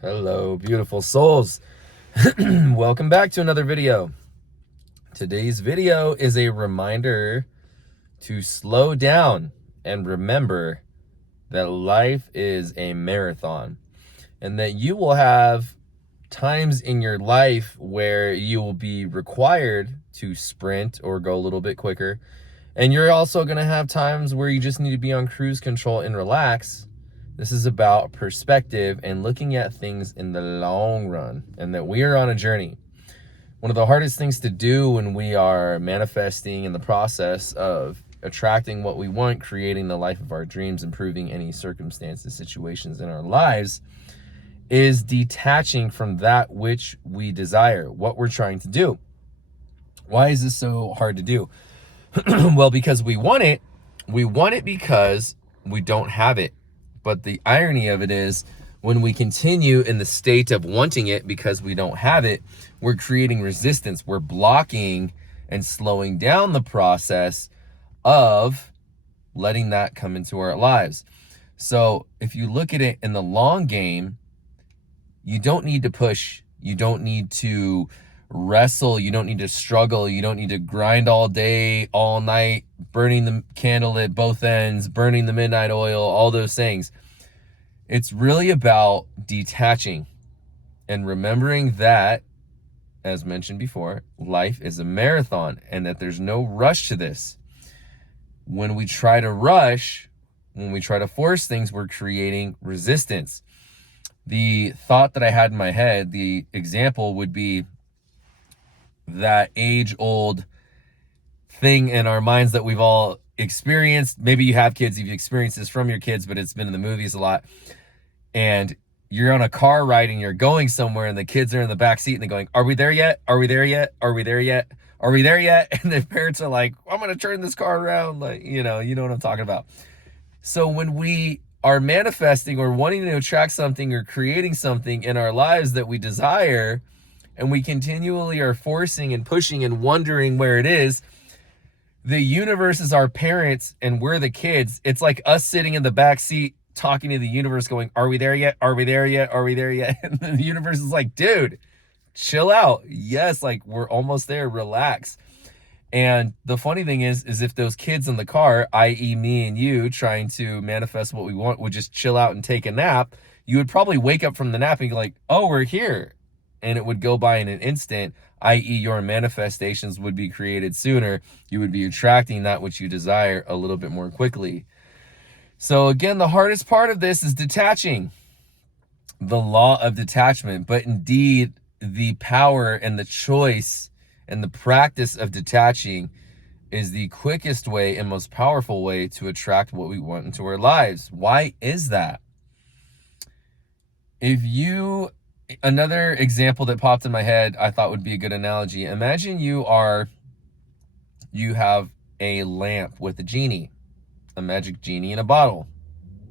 Hello, beautiful souls. Welcome back to another video. Today's video is a reminder to slow down and remember that life is a marathon and that you will have times in your life where you will be required to sprint or go a little bit quicker. And you're also going to have times where you just need to be on cruise control and relax. This is about perspective and looking at things in the long run, and that we are on a journey. One of the hardest things to do when we are manifesting in the process of attracting what we want, creating the life of our dreams, improving any circumstances, situations in our lives, is detaching from that which we desire, what we're trying to do. Why is this so hard to do? Well, because we want it. We want it because we don't have it. But the irony of it is, when we continue in the state of wanting it because we don't have it, we're creating resistance. We're blocking and slowing down the process of letting that come into our lives. So if you look at it in the long game, you don't need to push. You don't need to wrestle. You don't need to struggle. You don't need to grind all day, all night, burning the candle at both ends, burning the midnight oil, all those things. It's really about detaching and remembering that, as mentioned before, life is a marathon and that there's no rush to this. When we try to rush, when we try to force things, we're creating resistance. The thought that I had in my head, the example would be that age-old thing in our minds that we've all experienced. Maybe you have kids, you've experienced this from your kids, but it's been in the movies a lot. And you're on a car ride and you're going somewhere and the kids are in the back seat and they're going, "Are we there yet? Are we there yet? Are we there yet? Are we there yet?" And the parents are like, "I'm going to turn this car around." Like, you know what I'm talking about. So when we are manifesting or wanting to attract something or creating something in our lives that we desire, and we continually are forcing and pushing and wondering where it is, the universe is our parents and we're the kids. It's like us sitting in the back seat talking to the universe going, "Are we there yet? Are we there yet? Are we there yet?" And the universe is like, "Dude, chill out. Yes, like we're almost there. Relax." And the funny thing is if those kids in the car, i.e. me and you, trying to manifest what we want, would just chill out and take a nap, you would probably wake up from the nap and be like, "Oh, we're here." And it would go by in an instant, i.e. your manifestations would be created sooner. You would be attracting that which you desire a little bit more quickly. So again, the hardest part of this is detaching. The law of detachment. But indeed, the power and the choice and the practice of detaching is the quickest way and most powerful way to attract what we want into our lives. Why is that? Another example that popped in my head I thought would be a good analogy. Imagine you have a lamp with a genie, a magic genie in a bottle,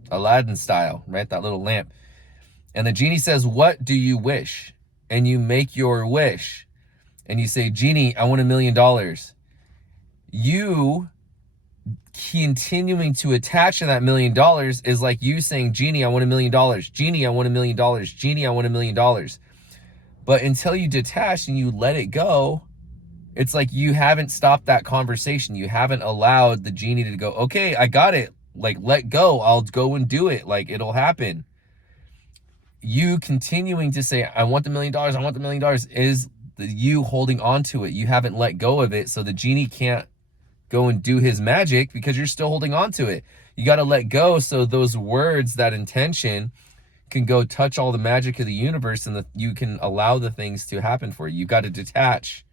Aladdin style, right? That little lamp. And the genie says, "What do you wish?" And you make your wish. And you say, "Genie, I want $1 million." You continuing to attach to that $1 million is like you saying, "Genie, I want $1 million. Genie, I want $1 million. Genie, I want $1 million." But until you detach and you let it go, it's like you haven't stopped that conversation. You haven't allowed the genie to go, "Okay, I got it. Like, let go. I'll go and do it. Like, it'll happen." You continuing to say, "I want the $1 million. I want the $1 million," is you holding on to it. You haven't let go of it. So the genie can't go and do his magic because you're still holding on to it. You got to let go so those words, that intention, can go touch all the magic of the universe, and you can allow the things to happen for you. You got to detach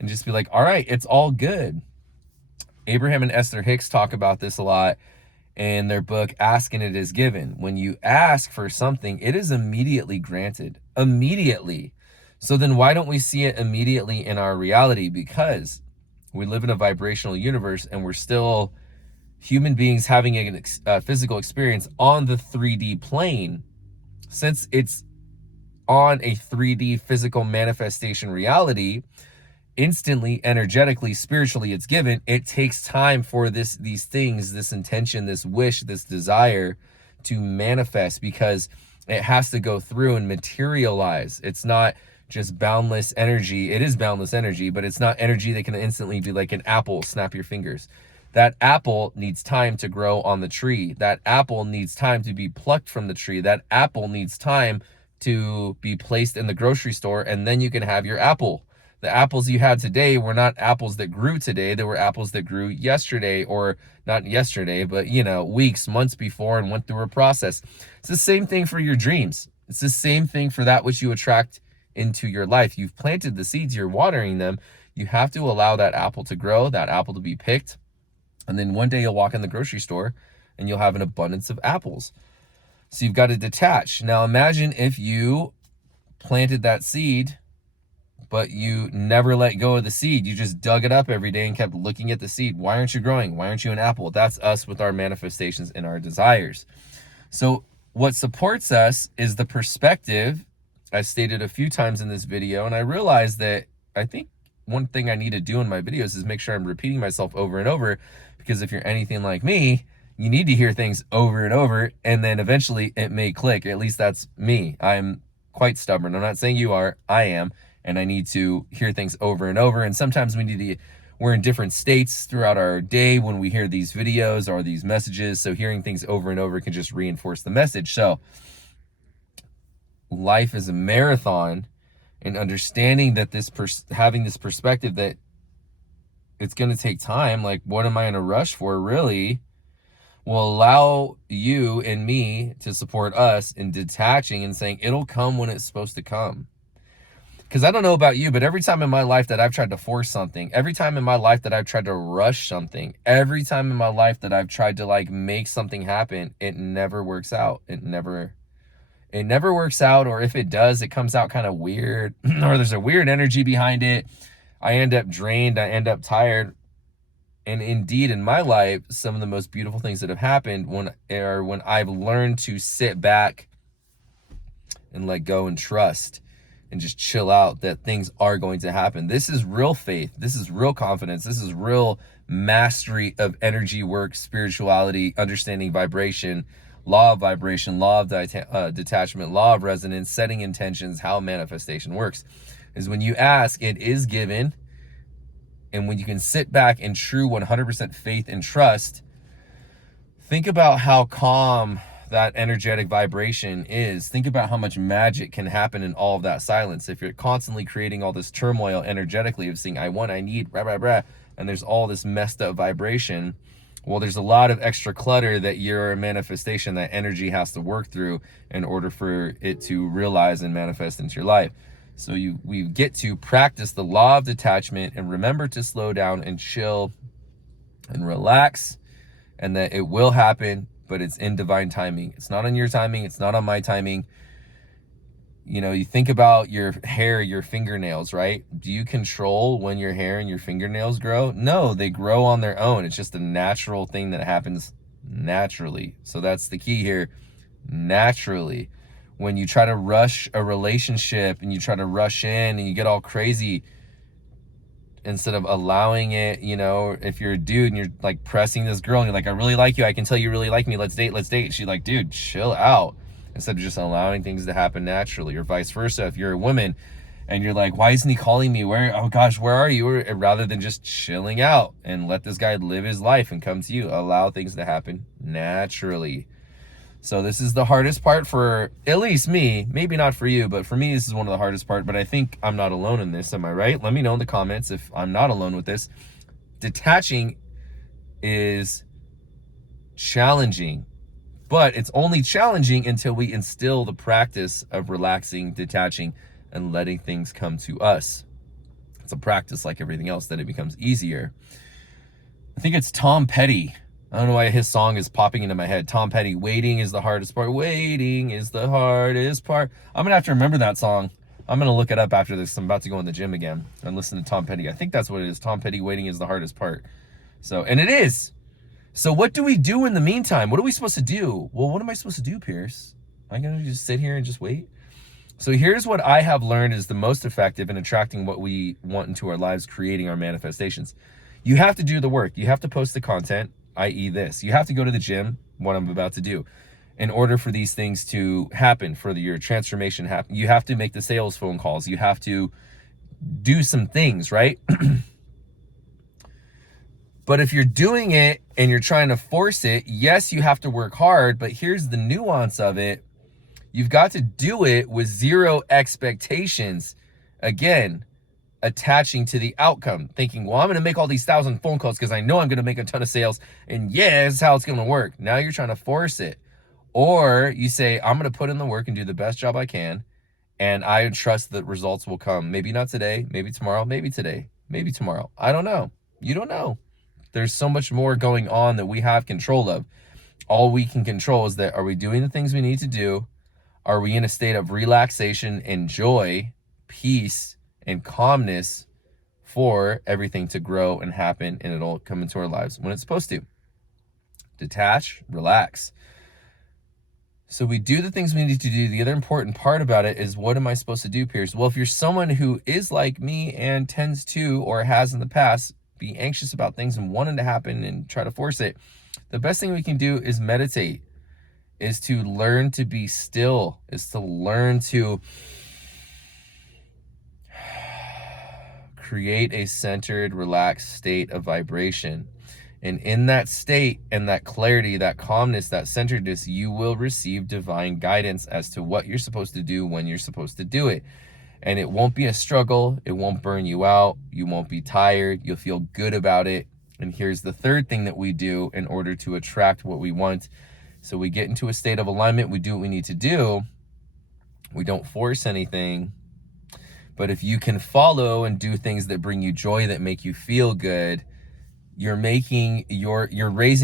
and just be like, "All right, it's all good." Abraham and Esther Hicks talk about this a lot in their book, Ask and It Is Given. When you ask for something, it is immediately granted. Immediately. So then why don't we see it immediately in our reality? Because we live in a vibrational universe and we're still human beings having a physical experience on the 3D plane. Since it's on a 3D physical manifestation reality, instantly, energetically, spiritually, it's given. It takes time for these things, this intention, this wish, this desire to manifest, because It has to go through and materialize. It's not just boundless energy. It is boundless energy, but it's not energy that can instantly be like an apple, snap your fingers. That apple needs time to grow on the tree. That apple needs time to be plucked from the tree. That apple needs time to be placed in the grocery store, and then you can have your apple. The apples you had today were not apples that grew today. They were apples that grew yesterday, or not yesterday, but weeks, months before, and went through a process. It's the same thing for your dreams. It's the same thing for that which you attract into your life. You've planted the seeds, you're watering them. You have to allow that apple to grow, that apple to be picked. And then one day you'll walk in the grocery store and you'll have an abundance of apples. So you've got to detach. Now imagine if you planted that seed, but you never let go of the seed. You just dug it up every day and kept looking at the seed. Why aren't you growing? Why aren't you an apple? That's us with our manifestations and our desires. So what supports us is the perspective, I stated a few times in this video, and I realized that I think one thing I need to do in my videos is make sure I'm repeating myself over and over, because if you're anything like me, you need to hear things over and over, and then eventually it may click. At least that's me. I'm quite stubborn. I'm not saying you are. I am. And I need to hear things over and over. And sometimes we're in different states throughout our day when we hear these videos or these messages. So hearing things over and over can just reinforce the message. So life is a marathon, and understanding that having this perspective that it's going to take time, like what am I in a rush for, really, will allow you and me to support us in detaching and saying it'll come when it's supposed to come. Because I don't know about you, but every time in my life that I've tried to force something, every time in my life that I've tried to rush something, every time in my life that I've tried to like make something happen, it never works out. It never works out. Or if it does, it comes out kind of weird, or there's a weird energy behind it. I end up drained. I end up tired. And indeed, in my life, some of the most beautiful things that have happened when I've learned to sit back and let go and trust and just chill out that things are going to happen. This is real faith. This is real confidence. This is real mastery of energy work, spirituality, understanding vibration, law of vibration, law of detachment, law of resonance, setting intentions, how manifestation works. Is when you ask, it is given. And when you can sit back in true 100% faith and trust, think about how calm that energetic vibration is. Think about how much magic can happen in all of that silence. If you're constantly creating all this turmoil energetically of saying, I want, I need, blah, blah, blah, and there's all this messed up vibration, well, there's a lot of extra clutter that your manifestation, that energy has to work through in order for it to realize and manifest into your life. So we get to practice the law of detachment and remember to slow down and chill and relax, and that it will happen, but it's in divine timing. It's not on your timing. It's not on my timing. You think about your hair, your fingernails, right? Do you control when your hair and your fingernails grow? No, they grow on their own. It's just a natural thing that happens naturally. So that's the key here, naturally. When you try to rush a relationship and you try to rush in and you get all crazy, instead of allowing it, if you're a dude and you're like pressing this girl and you're like, I really like you, I can tell you really like me, let's date. She's like, dude, chill out. Instead of just allowing things to happen naturally, or vice versa. If you're a woman and you're like, why isn't he calling me? Oh gosh, where are you? Or rather than just chilling out and let this guy live his life and come to you, allow things to happen naturally. So this is the hardest part for at least me, maybe not for you, but for me, this is one of the hardest part, but I think I'm not alone in this. Am I right? Let me know in the comments if I'm not alone with this. Detaching is challenging, but it's only challenging until we instill the practice of relaxing, detaching, and letting things come to us. It's a practice like everything else that it becomes easier. I think it's Tom Petty. I don't know why his song is popping into my head. Tom Petty, waiting is the hardest part. Waiting is the hardest part. I'm going to have to remember that song. I'm going to look it up after this. I'm about to go in the gym again and listen to Tom Petty. I think that's what it is. Tom Petty, waiting is the hardest part. And it is. So what do we do in the meantime? What are we supposed to do? Well, what am I supposed to do, Pierce? Am I going to just sit here and just wait? So here's what I have learned is the most effective in attracting what we want into our lives, creating our manifestations. You have to do the work. You have to post the content, i.e. this. You have to go to the gym, what I'm about to do. in order for these things to happen, for your transformation happen. You have to make the sales phone calls. You have to do some things, right? But if you're doing it and you're trying to force it, yes, you have to work hard, but here's the nuance of it. You've got to do it with zero expectations. Again, attaching to the outcome, thinking, well, I'm going to make all these 1,000 phone calls because I know I'm going to make a ton of sales, and yeah, this is how it's going to work. Now you're trying to force it. Or you say, I'm going to put in the work and do the best job I can, and I trust that results will come. Maybe not today, maybe tomorrow, maybe today, maybe tomorrow. I don't know. You don't know. There's so much more going on that we have control of. All we can control is that, are we doing the things we need to do? Are we in a state of relaxation and joy, peace, and calmness for everything to grow and happen, and it'll come into our lives when it's supposed to? Detach, relax. So we do the things we need to do. The other important part about it is, what am I supposed to do, Pierce? Well, if you're someone who is like me and tends to, or has in the past, be anxious about things and wanting to happen and try to force it, the best thing we can do is meditate, is to learn to be still, is to learn to create a centered, relaxed state of vibration. And in that state and that clarity, that calmness, that centeredness, you will receive divine guidance as to what you're supposed to do when you're supposed to do it. And it won't be a struggle. It won't burn you out. You won't be tired. You'll feel good about it. And here's the third thing that we do in order to attract what we want. So we get into a state of alignment. We do what we need to do. We don't force anything. But if you can follow and do things that bring you joy, that make you feel good, you're raising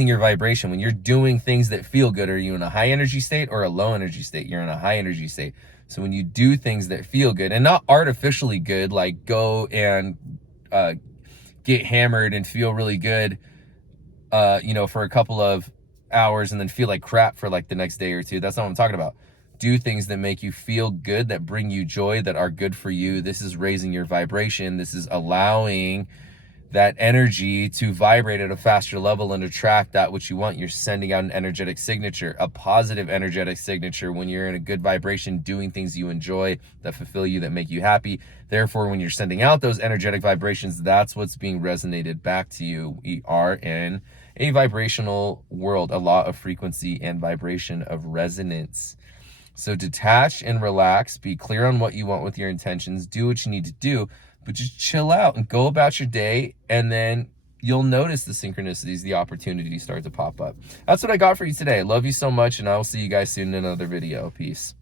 your vibration. When you're doing things that feel good, are you in a high energy state or a low energy state? You're in a high energy state. So when you do things that feel good, and not artificially good, like go and get hammered and feel really good, for a couple of hours and then feel like crap for like the next day or two. That's not what I'm talking about. Do things that make you feel good, that bring you joy, that are good for you. This is raising your vibration. This is allowing that energy to vibrate at a faster level and attract that which you want. You're sending out an energetic signature, a positive energetic signature, when you're in a good vibration, doing things you enjoy, that fulfill you, that make you happy. Therefore, when you're sending out those energetic vibrations, that's what's being resonated back to you. We are in a vibrational world, a law of frequency and vibration of resonance. So detach and relax, be clear on what you want with your intentions, do what you need to do, but just chill out and go about your day, and then you'll notice the synchronicities, the opportunities start to pop up. That's what I got for you today. I love you so much, and I will see you guys soon in another video. Peace.